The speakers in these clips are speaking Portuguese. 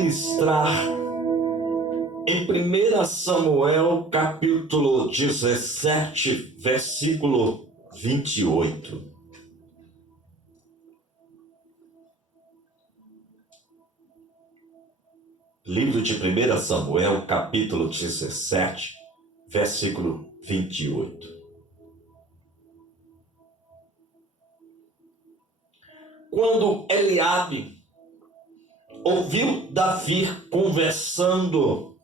ministrar em 1 Samuel, capítulo 17, versículo 28. Livro de 1 Samuel, capítulo 17, versículo 28. Quando Eliabe ouviu Davi conversando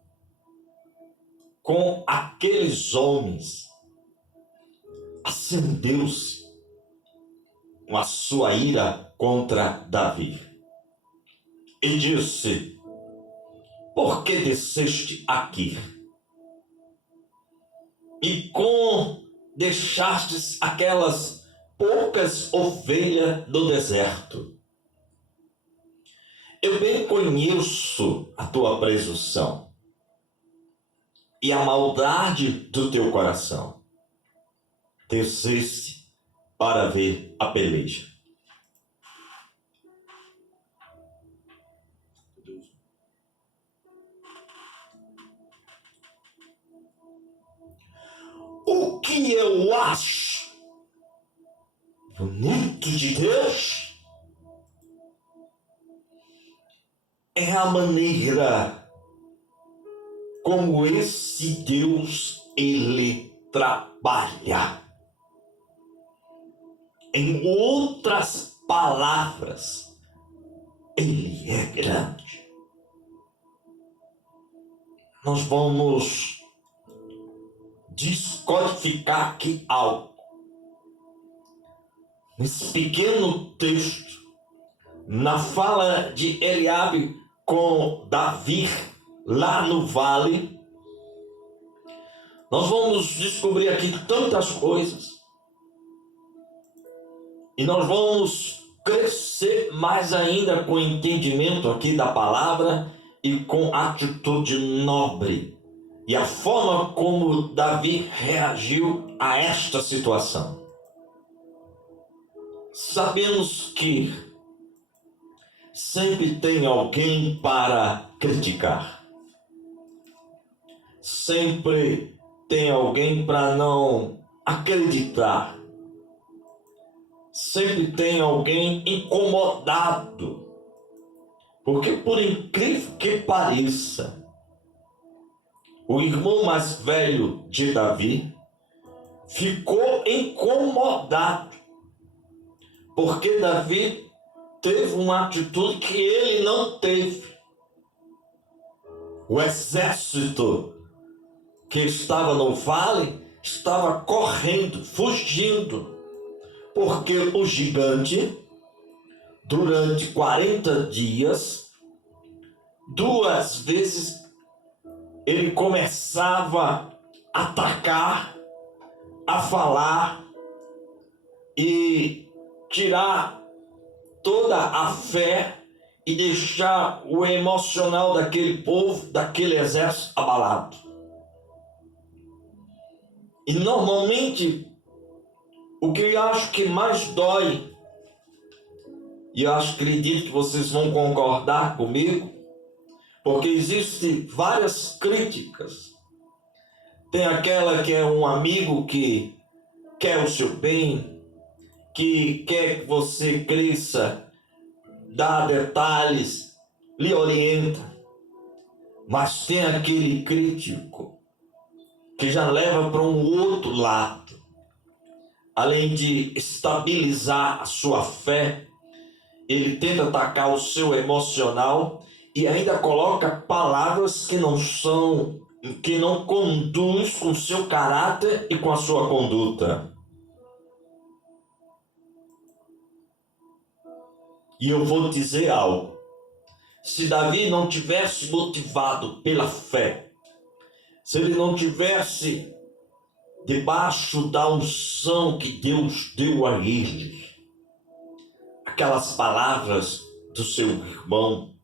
com aqueles homens, acendeu-se a sua ira contra Davi e disse: por que desceste aqui? E como deixastes aquelas poucas ovelhas do deserto? Eu bem conheço a tua presunção e a maldade do teu coração. Desceste para ver a peleja. O que eu acho bonito de Deus é a maneira como esse Deus, ele trabalha. Em outras palavras, ele é grande. Nós vamos descodificar aqui algo. Nesse pequeno texto, na fala de Eliabe com Davi, lá no vale, nós vamos descobrir aqui tantas coisas. E nós vamos crescer mais ainda com o entendimento aqui da palavra e com atitude nobre. E a forma como Davi reagiu a esta situação. Sabemos que sempre tem alguém para criticar. Sempre tem alguém para não acreditar. Sempre tem alguém incomodado. Porque por incrível que pareça, o irmão mais velho de Davi ficou incomodado, porque Davi teve uma atitude que ele não teve. O exército que estava no vale estava correndo, fugindo, porque o gigante, durante 40 dias, 2 vezes, ele começava a atacar, a falar e tirar toda a fé e deixar o emocional daquele povo, daquele exército abalado. E normalmente, o que eu acho que mais dói, e eu acredito que vocês vão concordar comigo, porque existem várias críticas. Tem aquela que é um amigo que quer o seu bem, que quer que você cresça, dá detalhes, lhe orienta. Mas tem aquele crítico que já leva para um outro lado. Além de estabilizar a sua fé, ele tenta atacar o seu emocional e ainda coloca palavras que não conduz com o seu caráter e com a sua conduta. E eu vou dizer algo. Se Davi não tivesse motivado pela fé, se ele não tivesse debaixo da unção que Deus deu a ele, aquelas palavras do seu irmão,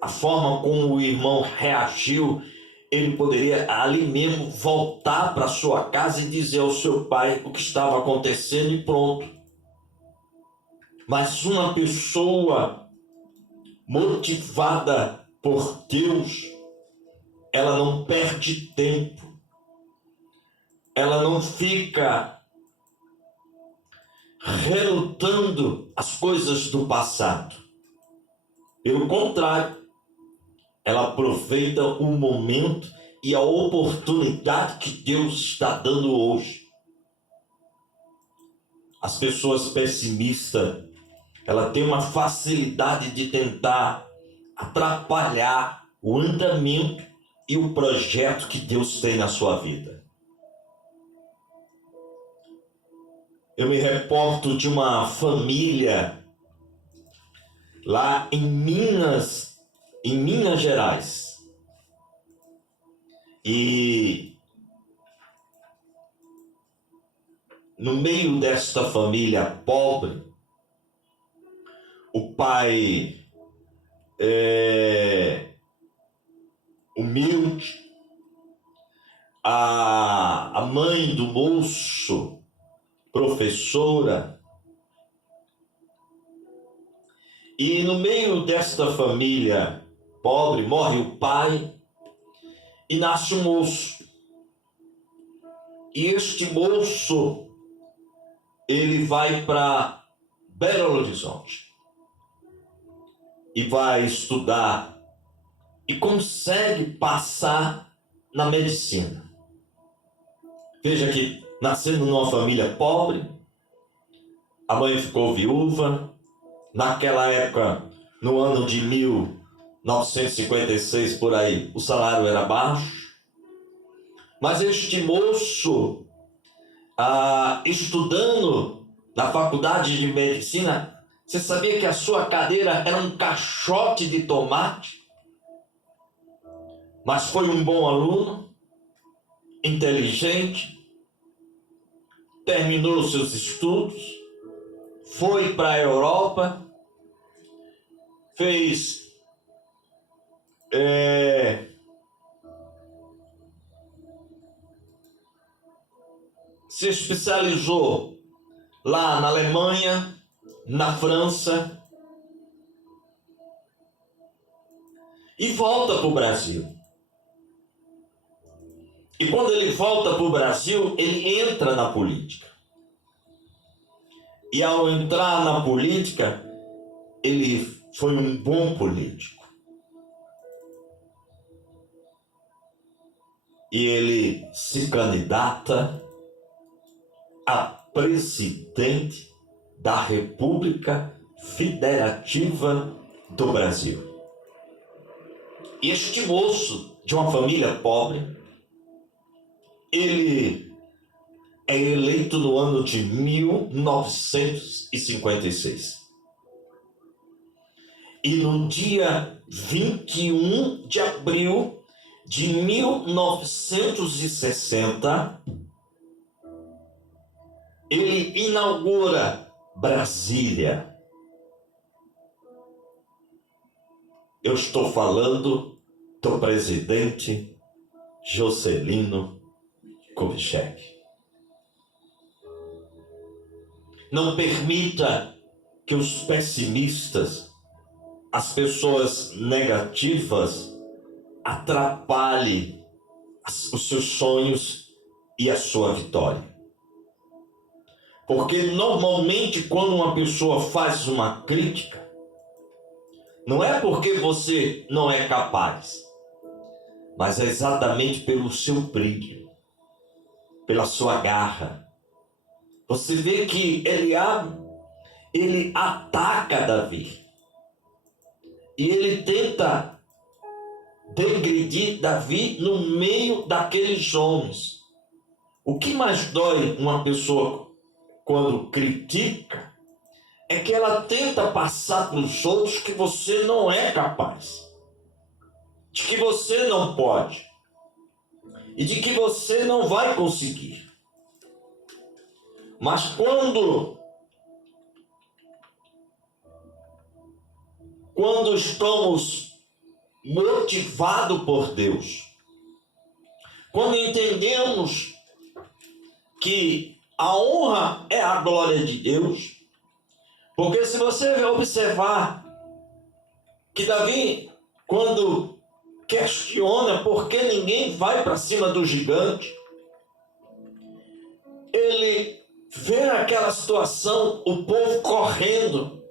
a forma como o irmão reagiu, ele poderia ali mesmo voltar para sua casa e dizer ao seu pai o que estava acontecendo e pronto. Mas uma pessoa motivada por Deus, ela não perde tempo, ela não fica relutando as coisas do passado. Pelo contrário, ela aproveita o momento e a oportunidade que Deus está dando hoje. As pessoas pessimistas, ela tem uma facilidade de tentar atrapalhar o andamento e o projeto que Deus tem na sua vida. Eu me reporto de uma família lá em Minas Gerais. E no meio desta família pobre, o pai humilde, a mãe do moço, professora. E no meio desta família pobre, morre o pai e nasce um moço. E este moço, ele vai para Belo Horizonte e vai estudar e consegue passar na medicina. Veja que, nascendo numa família pobre, a mãe ficou viúva. Naquela época, no ano de 1956, por aí, o salário era baixo. Mas este moço, estudando na faculdade de medicina, você sabia que a sua cadeira era um caixote de tomate? Mas foi um bom aluno, inteligente, terminou seus estudos, foi para a Europa, fez se especializou lá na Alemanha, na França, e volta para o Brasil. E quando ele volta para o Brasil, ele entra na política. E ao entrar na política, ele foi um bom político. E ele se candidata a presidente da República Federativa do Brasil. E este moço, de uma família pobre, ele é eleito no ano de 1956. E no dia 21 de abril de 1960, ele inaugura Brasília. Eu estou falando do presidente Juscelino Kubitschek. Não permita que os pessimistas, as pessoas negativas, atrapalhem os seus sonhos e a sua vitória. Porque normalmente quando uma pessoa faz uma crítica, não é porque você não é capaz, mas é exatamente pelo seu brilho, pela sua garra. Você vê que Eliabe, ele ataca Davi. E ele tenta degredir Davi no meio daqueles homens. O que mais dói uma pessoa quando critica é que ela tenta passar para os outros que você não é capaz, de que você não pode e de que você não vai conseguir. Mas quando estamos motivados por Deus, quando entendemos que a honra é a glória de Deus, porque se você observar que Davi quando questiona por que ninguém vai para cima do gigante, ele vê aquela situação, o povo correndo.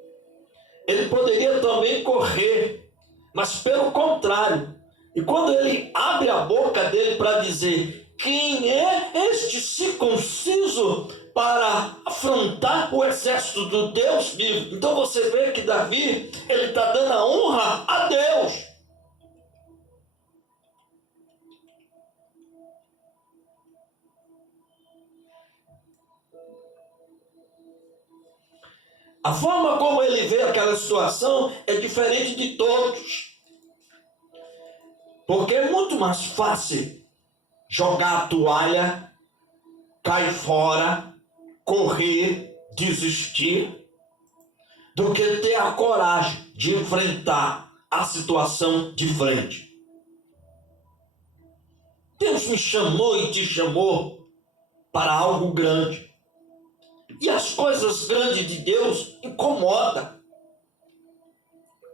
Ele poderia também correr, mas pelo contrário. E quando ele abre a boca dele para dizer: quem é este circunciso para afrontar o exército do Deus vivo? Então você vê que Davi, ele está dando a honra a Deus. A forma como ele vê aquela situação é diferente de todos. Porque é muito mais fácil jogar a toalha, cair fora, correr, desistir, do que ter a coragem de enfrentar a situação de frente. Deus me chamou e te chamou para algo grande. E as coisas grandes de Deus incomodam.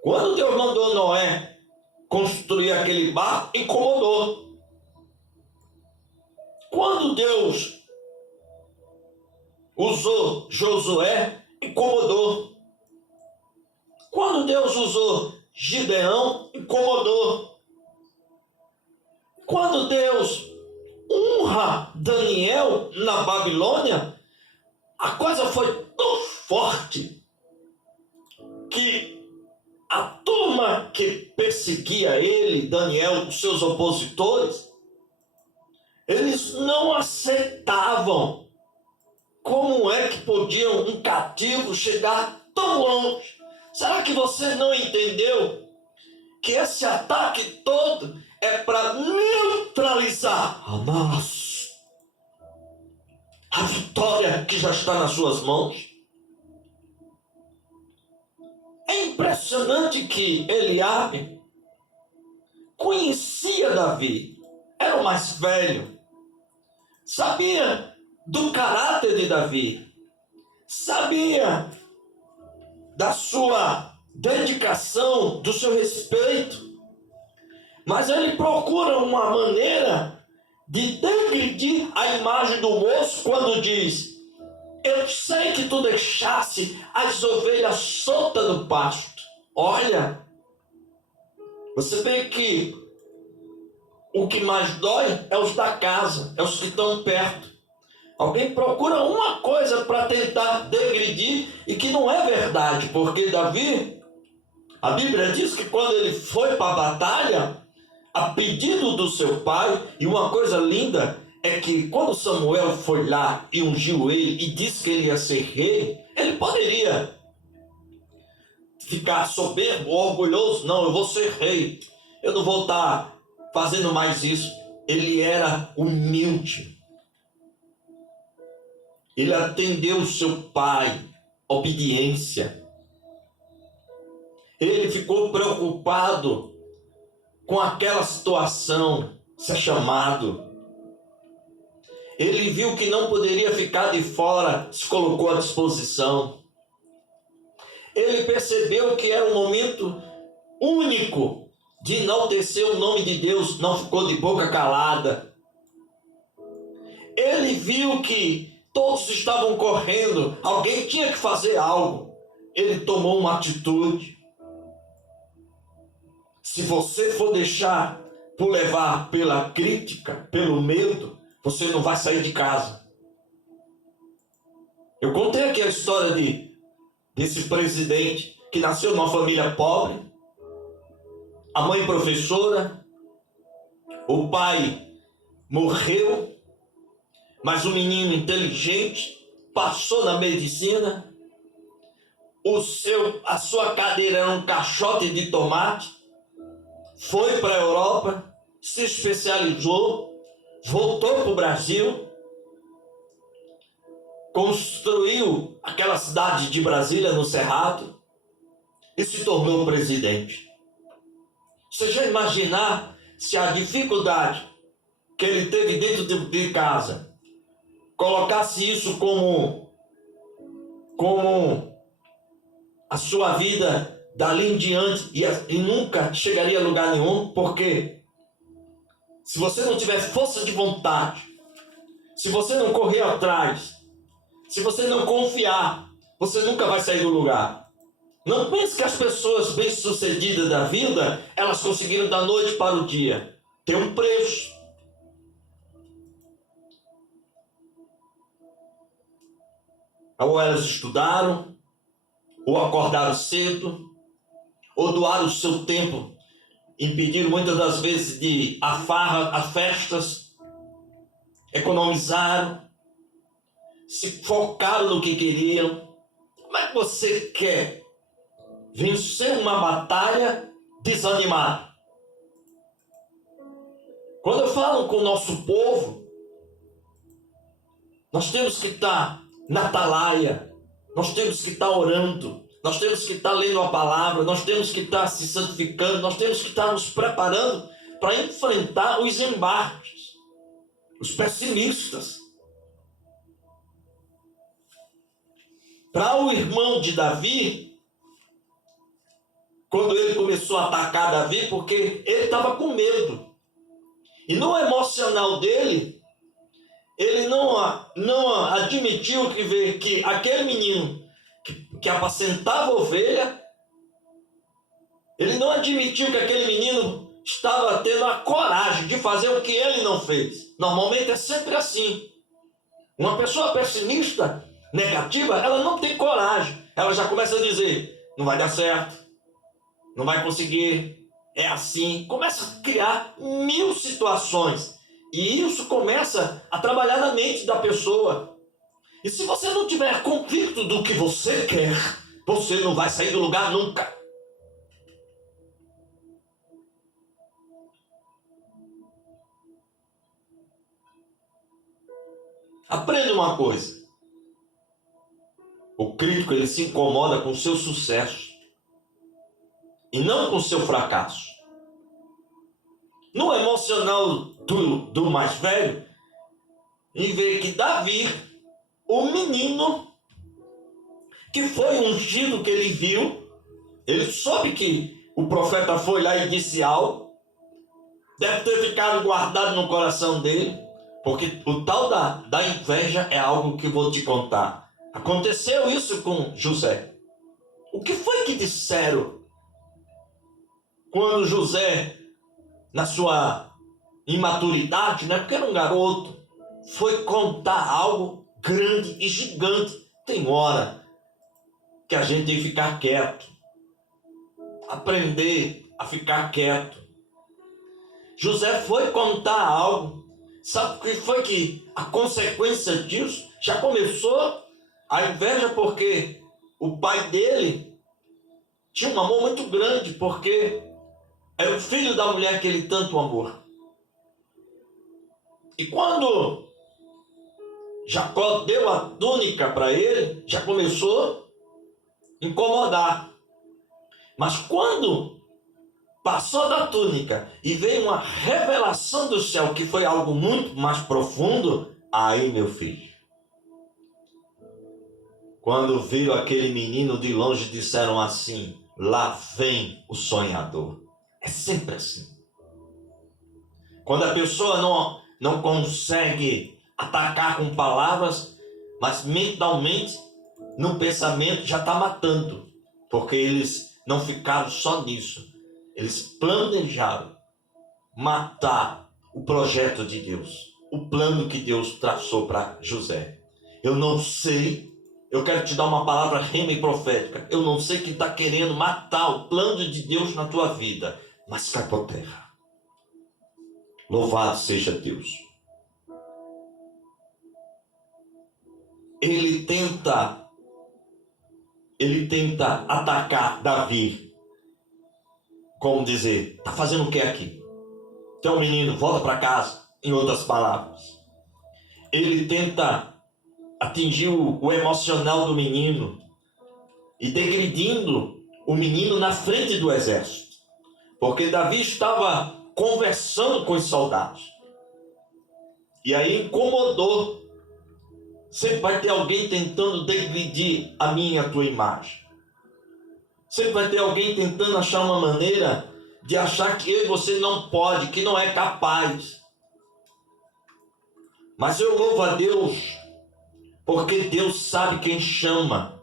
Quando Deus mandou Noé construir aquele barco, incomodou. Quando Deus usou Josué, incomodou. Quando Deus usou Gideão, incomodou. Quando Deus honra Daniel na Babilônia, a coisa foi tão forte que a turma que perseguia ele, Daniel, os seus opositores, eles não aceitavam como é que podiam um cativo chegar tão longe. Será que você não entendeu que esse ataque todo é para neutralizar Hamas? A vitória que já está nas suas mãos. É impressionante que Eliabe conhecia Davi, era o mais velho, sabia do caráter de Davi, sabia da sua dedicação, do seu respeito, mas ele procura uma maneira de degredir a imagem do moço quando diz: eu sei que tu deixasse as ovelhas soltas no pasto. Olha, você vê que o que mais dói é os da casa, é os que estão perto. Alguém procura uma coisa para tentar degredir e que não é verdade, porque Davi, a Bíblia diz que quando ele foi para a batalha, a pedido do seu pai, e uma coisa linda é que quando Samuel foi lá e ungiu ele e disse que ele ia ser rei, ele poderia ficar soberbo, orgulhoso: não, eu vou ser rei, eu não vou estar fazendo mais isso. Ele era humilde, ele atendeu o seu pai, obediência. Ele ficou preocupado com aquela situação, ser chamado. Ele viu que não poderia ficar de fora, se colocou à disposição. Ele percebeu que era um momento único de enaltecer o nome de Deus, não ficou de boca calada. Ele viu que todos estavam correndo, alguém tinha que fazer algo. Ele tomou uma atitude. Se você for deixar por levar pela crítica, pelo medo, você não vai sair de casa. Eu contei aqui a história desse presidente que nasceu numa família pobre, a mãe professora, o pai morreu, mas o menino inteligente passou na medicina, a sua cadeira era um caixote de tomate, foi para a Europa, se especializou, voltou para o Brasil, construiu aquela cidade de Brasília no Cerrado e se tornou presidente. Você já imaginar se a dificuldade que ele teve dentro de casa colocasse isso como a sua vida dali em diante e nunca chegaria a lugar nenhum, porque se você não tiver força de vontade, se você não correr atrás, se você não confiar, você nunca vai sair do lugar. Não pense que as pessoas bem-sucedidas da vida, elas conseguiram da noite para o dia. Tem um preço. Ou elas estudaram, ou acordaram cedo, ou doaram o seu tempo, impediram muitas das vezes de ir à farra, a festas, economizaram, se focaram no que queriam. Como é que você quer vencer uma batalha desanimado? Quando eu falo com o nosso povo, nós temos que estar na atalaia, nós temos que estar orando, nós temos que estar lendo a palavra, nós temos que estar se santificando, nós temos que estar nos preparando para enfrentar os embates, os pessimistas. Para o irmão de Davi, quando ele começou a atacar Davi, porque ele estava com medo. E no emocional dele, ele não admitiu que aquele menino que apacentava a ovelha, ele não admitiu que aquele menino estava tendo a coragem de fazer o que ele não fez. Normalmente é sempre assim. Uma pessoa pessimista, negativa, ela não tem coragem. Ela já começa a dizer, não vai dar certo, não vai conseguir, é assim. Começa a criar 1000 situações. E isso começa a trabalhar na mente da pessoa. E se você não tiver convicto do que você quer, você não vai sair do lugar nunca. Aprenda uma coisa. O crítico, ele se incomoda com o seu sucesso e não com o seu fracasso. No emocional do mais velho, em ver que Davi, o menino que foi ungido que ele viu, ele soube que o profeta foi lá e disse algo, deve ter ficado guardado no coração dele, porque o tal da inveja é algo que eu vou te contar. Aconteceu isso com José. O que foi que disseram quando José, na sua imaturidade, né, porque era um garoto, foi contar algo grande e gigante? Tem hora que a gente tem que ficar quieto, aprender a ficar quieto. José foi contar algo. Sabe o que foi que a consequência disso? Já começou a inveja, porque o pai dele tinha um amor muito grande, porque era o filho da mulher que ele tanto amou. E quando Jacó deu a túnica para ele, já começou a incomodar. Mas quando passou da túnica e veio uma revelação do céu, que foi algo muito mais profundo, aí, meu filho, quando viram aquele menino de longe, disseram assim, lá vem o sonhador. É sempre assim. Quando a pessoa não consegue atacar com palavras, mas mentalmente, no pensamento, já está matando. Porque eles não ficaram só nisso. Eles planejaram matar o projeto de Deus, o plano que Deus traçou para José. Eu não sei, eu quero te dar uma palavra rema e profética. Eu não sei quem está querendo matar o plano de Deus na tua vida, mas cai por terra. Louvado seja Deus. Ele tenta atacar Davi. Como dizer, está fazendo o que aqui? Então, menino, volta para casa. Em outras palavras, ele tenta atingir o emocional do menino e degredindo o menino na frente do exército, porque Davi estava conversando com os soldados e aí incomodou. Sempre vai ter alguém tentando degredir a minha e a tua imagem. Sempre vai ter alguém tentando achar uma maneira de achar que eu e você não pode, que não é capaz. Mas eu louvo a Deus, porque Deus sabe quem chama.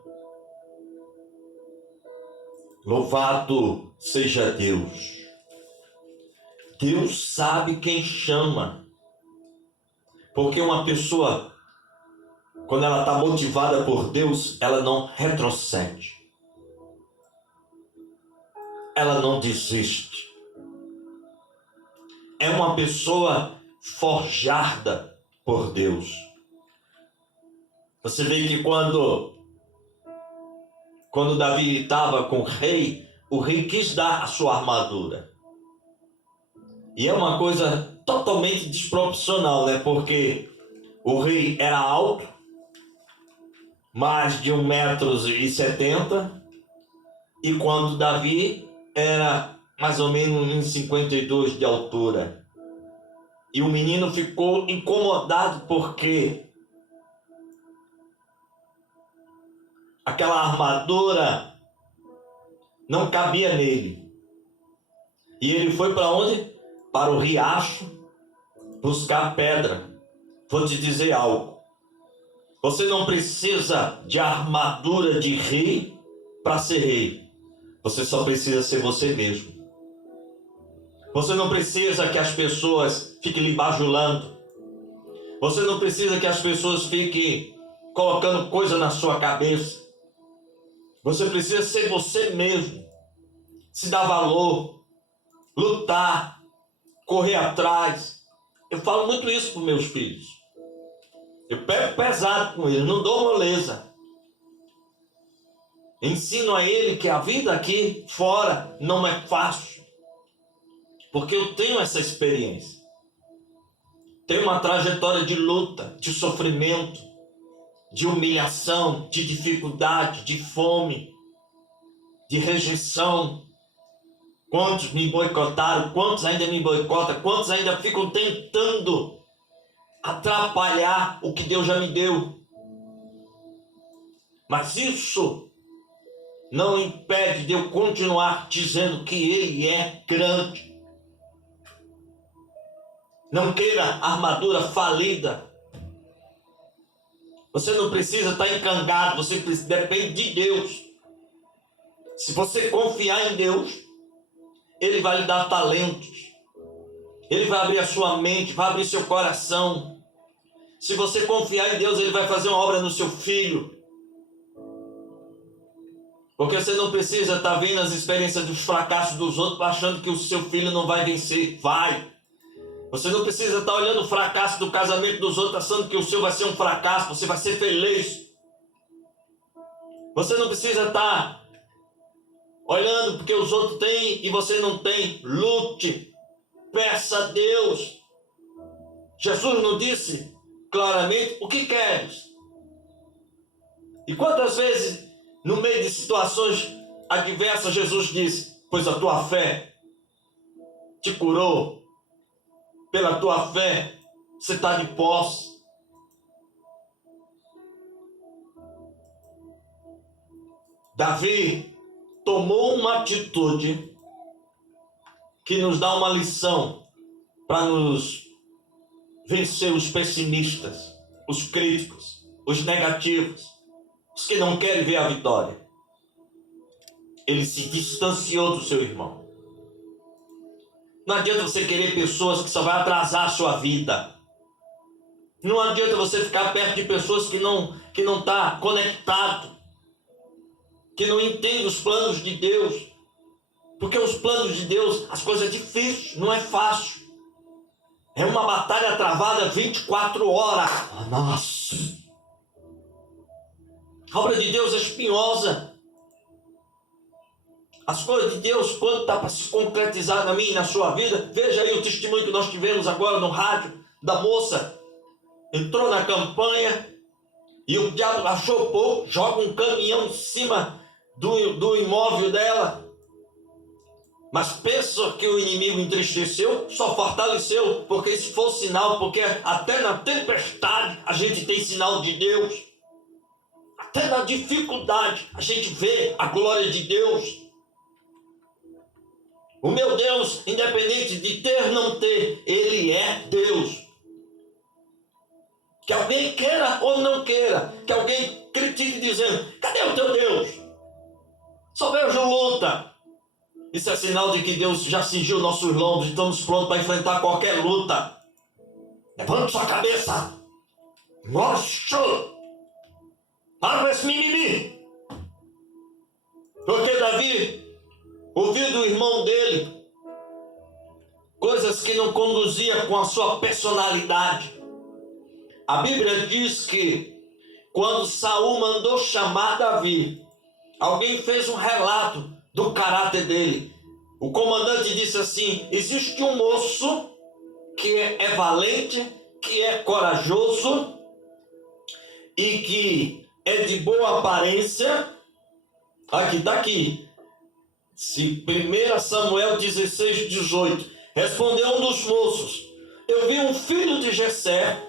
Louvado seja Deus. Deus sabe quem chama. Porque uma pessoa, quando ela está motivada por Deus, ela não retrocede. Ela não desiste. É uma pessoa forjada por Deus. Você vê que quando Davi estava com o rei quis dar a sua armadura. E é uma coisa totalmente desproporcional, né? Porque o rei era alto, mais de 1,70 m, e quando Davi era mais ou menos 1,52 de altura. E o menino ficou incomodado porque aquela armadura não cabia nele. E ele foi para onde? Para o riacho buscar pedra. Vou te dizer algo. Você não precisa de armadura de rei para ser rei. Você só precisa ser você mesmo. Você não precisa que as pessoas fiquem lhe bajulando. Você não precisa que as pessoas fiquem colocando coisa na sua cabeça. Você precisa ser você mesmo. Se dar valor. Lutar. Correr atrás. Eu falo muito isso para os meus filhos. Eu pego pesado com eles, não dou moleza. Ensino a ele que a vida aqui fora não é fácil. Porque eu tenho essa experiência. Tenho uma trajetória de luta, de sofrimento, de humilhação, de dificuldade, de fome, de rejeição. Quantos me boicotaram, quantos ainda me boicotam, quantos ainda ficam tentando atrapalhar o que Deus já me deu. Mas isso não impede de eu continuar dizendo que Ele é grande. Não queira armadura falida. Você não precisa estar encangado, você depende de Deus. Se você confiar em Deus, Ele vai lhe dar talentos. Ele vai abrir a sua mente, vai abrir seu coração. Se você confiar em Deus, Ele vai fazer uma obra no seu filho. Porque você não precisa estar vendo as experiências dos fracassos dos outros achando que o seu filho não vai vencer. Vai. Você não precisa estar olhando o fracasso do casamento dos outros achando que o seu vai ser um fracasso. Você vai ser feliz. Você não precisa estar olhando porque os outros têm e você não tem. Lute. Peça a Deus. Jesus não disse claramente o que queres. E quantas vezes no meio de situações adversas Jesus disse: pois a tua fé te curou. Pela tua fé você está de posse. Davi tomou uma atitude que nos dá uma lição para nos vencer os pessimistas, os críticos, os negativos, os que não querem ver a vitória. Ele se distanciou do seu irmão. Não adianta você querer pessoas que só vai atrasar a sua vida. Não adianta você ficar perto de pessoas que não está conectado, que não entende os planos de Deus. Porque os planos de Deus, as coisas é difíceis, não é fácil. É uma batalha travada 24 horas. Nossa! A obra de Deus é espinhosa. As coisas de Deus, quando está para se concretizar na minha e na sua vida, veja aí o testemunho que nós tivemos agora no rádio, da moça. Entrou na campanha e o diabo achou pouco, joga um caminhão em cima do imóvel dela. Mas pensa que o inimigo entristeceu, só fortaleceu, porque esse foi o sinal, porque até na tempestade a gente tem sinal de Deus. Até na dificuldade a gente vê a glória de Deus. O meu Deus, independente de ter ou não ter, Ele é Deus. Que alguém queira ou não queira, que alguém critique dizendo, cadê o teu Deus? Só vejo luta. Isso é sinal de que Deus já cingiu nossos lombos e estamos prontos para enfrentar qualquer luta. Levante sua cabeça. Nossa! Para com esse mimimi. Porque Davi ouviu do irmão dele coisas que não conduzia com a sua personalidade. A Bíblia diz que quando Saul mandou chamar Davi, alguém fez um relato do caráter dele. O comandante disse assim, existe um moço que é valente, que é corajoso e que é de boa aparência. Aqui, está aqui. 1 Samuel 16, 18. Respondeu um dos moços, eu vi um filho de Jessé,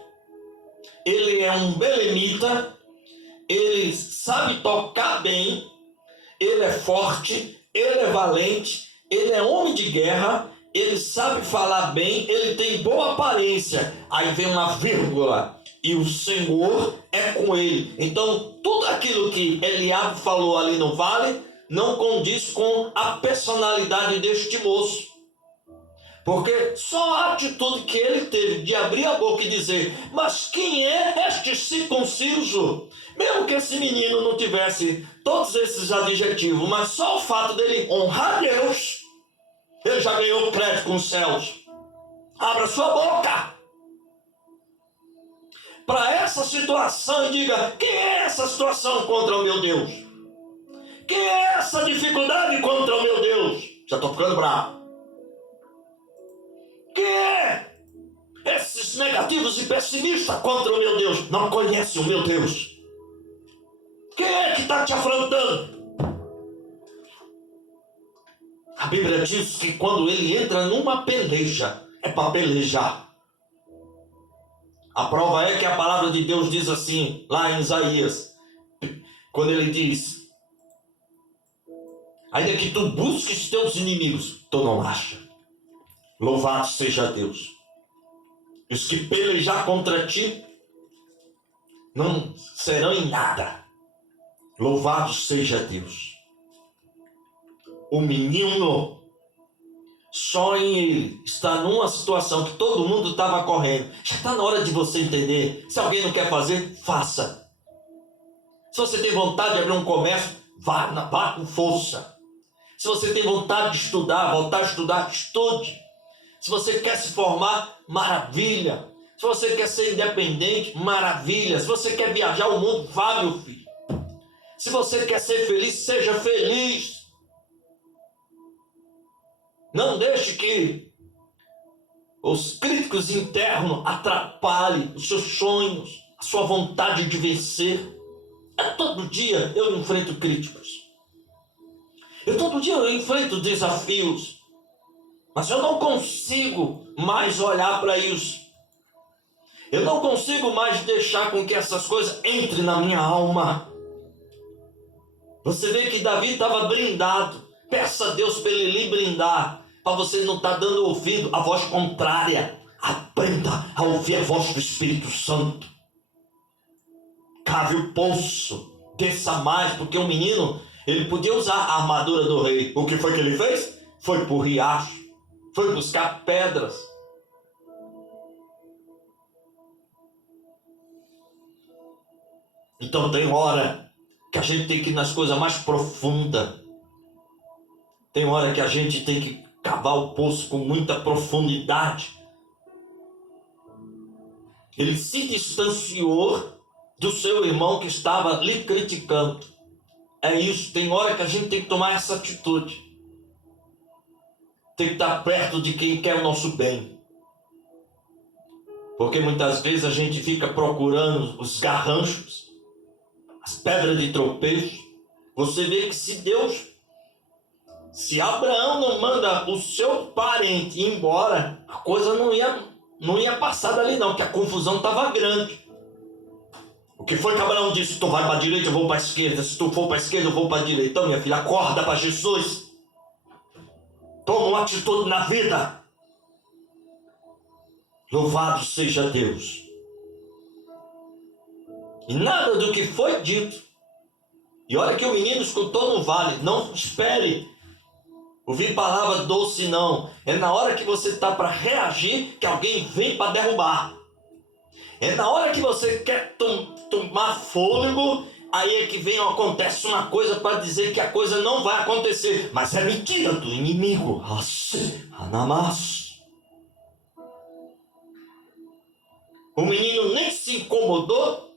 ele é um belemita, ele sabe tocar bem, ele é forte, ele é valente, ele é homem de guerra, ele sabe falar bem, ele tem boa aparência. Aí vem uma vírgula, e o Senhor é com ele. Então, tudo aquilo que Eliabe falou ali no vale, não condiz com a personalidade deste moço. Porque só a atitude que ele teve de abrir a boca e dizer, mas quem é este circunciso? Mesmo que esse menino não tivesse todos esses adjetivos, mas só o fato dele honrar Deus, ele já ganhou crédito com os céus. Abra sua boca para essa situação e diga, quem é essa situação contra o meu Deus? Quem é essa dificuldade contra o meu Deus? Já estou ficando bravo. Quem é esses negativos e pessimistas contra o meu Deus? Não conhece o meu Deus. Quem é que está te afrontando? A Bíblia diz que quando ele entra numa peleja, é para pelejar. A prova é que a palavra de Deus diz assim, lá em Isaías, quando ele diz, ainda que tu busques teus inimigos, tu não achas. Louvado seja Deus. E os que pelejar contra ti não serão em nada. Louvado seja Deus. O menino, só em ele, está numa situação que todo mundo estava correndo. Já está na hora de você entender. Se alguém não quer fazer, faça. Se você tem vontade de abrir um comércio, vá com força. Se você tem vontade de estudar, voltar a estudar, estude. Se você quer se formar, maravilha. Se você quer ser independente, maravilha. Se você quer viajar o mundo, vá, meu filho. Se você quer ser feliz, seja feliz. Não deixe que os críticos internos atrapalhem os seus sonhos, a sua vontade de vencer. Todo dia eu enfrento críticos. Todo dia eu enfrento desafios. Mas eu não consigo mais olhar para isso. Eu não consigo mais deixar com que essas coisas entrem na minha alma. Você vê que Davi estava blindado. Peça a Deus para ele lhe blindar. Para você não estar dando ouvido à voz contrária. Aprenda a ouvir a voz do Espírito Santo. Cave o poço. Desça mais. Porque o menino, ele podia usar a armadura do rei. O que foi que ele fez? Foi para o riacho. Foi buscar pedras. Então tem hora que a gente tem que ir nas coisas mais profundas. Tem hora que a gente tem que cavar o poço com muita profundidade. Ele se distanciou do seu irmão que estava lhe criticando. É isso, tem hora que a gente tem que tomar essa atitude. Tem que estar perto de quem quer o nosso bem. Porque muitas vezes a gente fica procurando os garranchos, as pedras de tropeço. Você vê que se Abraão não manda o seu parente ir embora, a coisa não ia passar dali não, porque a confusão estava grande. O que foi que Abraão disse? Tu vai para a direita, eu vou para a esquerda. Se tu for para a esquerda, eu vou para a direita. Então, minha filha, acorda para Jesus. toma uma atitude na vida. Louvado seja Deus. E nada do que foi dito. E olha que o menino escutou no vale. Não espere ouvir palavra doce, não. É na hora que você está para reagir que alguém vem para derrubar. É na hora que você quer tomar fôlego, aí é que vem, acontece uma coisa para dizer que a coisa não vai acontecer. Mas é mentira do inimigo. O menino nem se incomodou,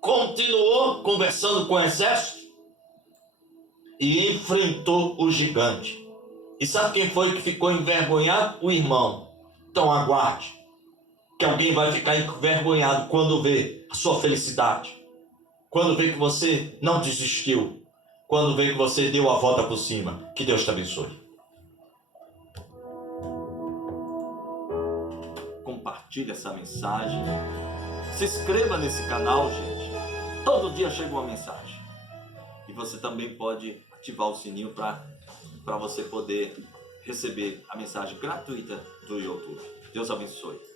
continuou conversando com o exército e enfrentou o gigante. E sabe quem foi que ficou envergonhado? O irmão. Então aguarde, que alguém vai ficar envergonhado quando vê a sua felicidade, quando vê que você não desistiu, quando vê que você deu a volta por cima. Que Deus te abençoe. Compartilhe essa mensagem. Se inscreva nesse canal, gente. Todo dia chega uma mensagem. E você também pode ativar o sininho para você poder receber a mensagem gratuita do YouTube. Deus abençoe.